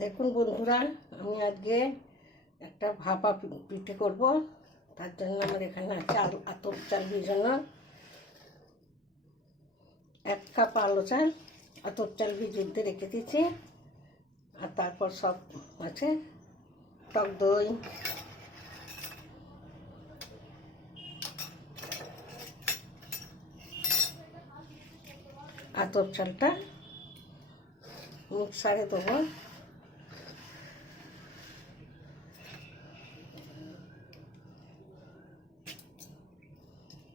দেখুন বন্ধুরা, আমি আজকে একটা ভাপা পিঠে করব। তার জন্য আমার এখানে আছে আতপ চাল ভিজানো 1 কাপ আলো চাল আতপ চাল ভিজিয়ে রেখে দিয়েছি। আর তারপর সব আছে টক দই, আতপ চালটা মিক্সারে দেবো।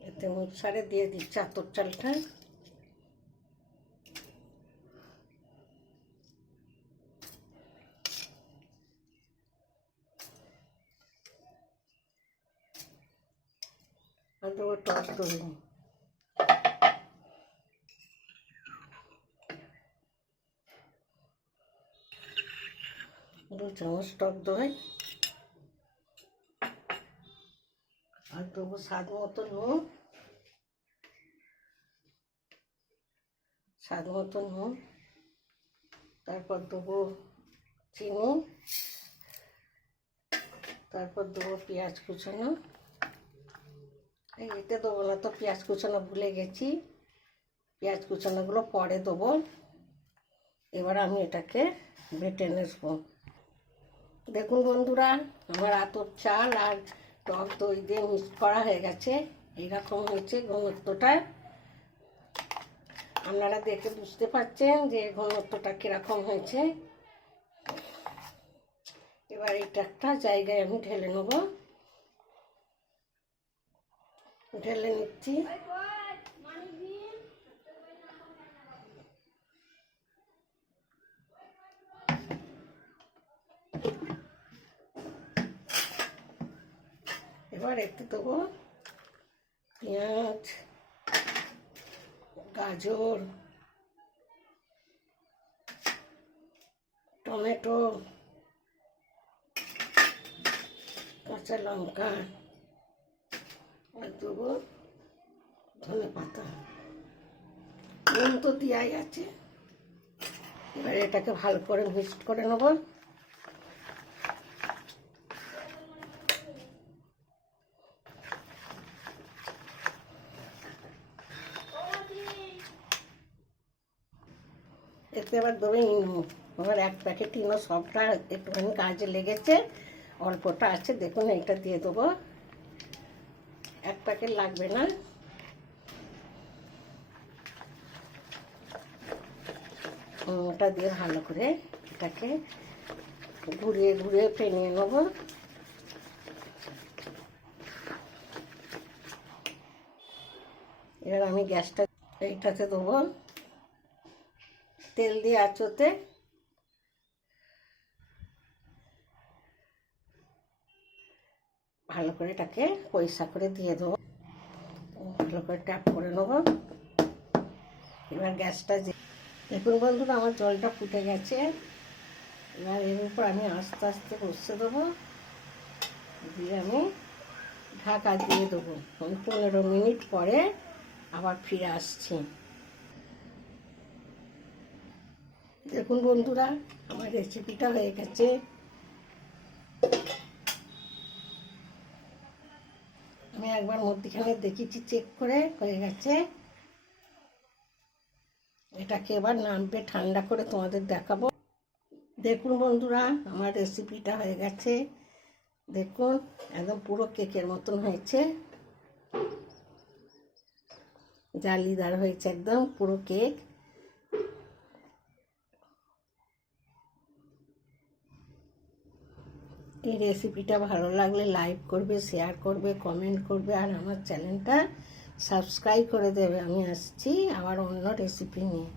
এতে মিক্সারে দিয়ে দিচ্ছি আতপ চালটা। আর দেবো টক দই, 2 চামচ টক দই। আর দেবো স্বাদ মতো নুন, তারপর দেবো চিনি, তারপর দেবো পেঁয়াজ কুচানো। এতে দেবো না তো, পেঁয়াজ কুচানো ভুলে গেছি, পেঁয়াজ কুচানোগুলো পরে দেবো। এবার আমি এটাকে বেটে নেব। দেখুন বন্ধুরা, আমার আতপ চাল আর টক দই দিয়ে মিক্স করা হয়ে গেছে। এইরকম হয়েছে ঘনত্বটা। আপনারা দেখে বুঝতে পারছেন যে ঘনত্বটা কীরকম হয়েছে। এবার এটা একটা জায়গায় আমি ঢেলে নেব। ঢেলে নিচ্ছি। এবার এতে দেবো পেঁয়াজ, গাজর, টমেটো, কাঁচা লঙ্কা, আর দেবো ধনে পাতা। নুন তো দেওয়াই আছে। এবার এটাকে ভালো করে মিক্সড করে নেব। এতে এবার দেবো ইনো। আমার 1 প্যাকেট ইনো, সবটা একটুখানি কাজে লেগেছে, অল্পটা আছে। দেখুন এইটা দিয়ে দেবো, 1 প্যাকেট লাগবে না। ওটা দিয়ে ভালো করে এটাকে ঘুরিয়ে ঘুরিয়ে ফেনিয়ে নেব। এবার আমি গ্যাসটা এইটাতে দেবো, তেল দিয়ে আঁচোতে ভালো করে এটাকে পরিষ্কার করে দিয়ে দেবো। ভালো করে ট্যাপ করে নেব। এবার গ্যাসটা দেখুন বন্ধুরা, আমার জলটা ফুটে গেছে। এবার এর উপর আমি আস্তে আস্তে বসে দেবো, দিয়ে আমি ঢাকা দিয়ে দেবো। 15 মিনিট পরে আবার ফিরে আসছি। দেখুন বন্ধুরা, আমার রেসিপিটা হয়ে গেছে। আমি একবার মধ্যখানে দেখেছি, চেক করে হয়ে গেছে। এটাকে এবার নামবে ঠান্ডা করে তোমাদের দেখাবো। দেখুন বন্ধুরা, আমার রেসিপিটা হয়ে গেছে। দেখুন একদম পুরো কেকের মতন হয়েছে, জালিদার হয়েছে, একদম পুরো কেক। এই রেসিপিটা ভালো লাগলে লাইক করবে, শেয়ার করবে, কমেন্ট করবে, আর আমার চ্যানেলটা সাবস্ক্রাইব করে দেবে। আমি আসছি আবার অন্য রেসিপি নিয়ে।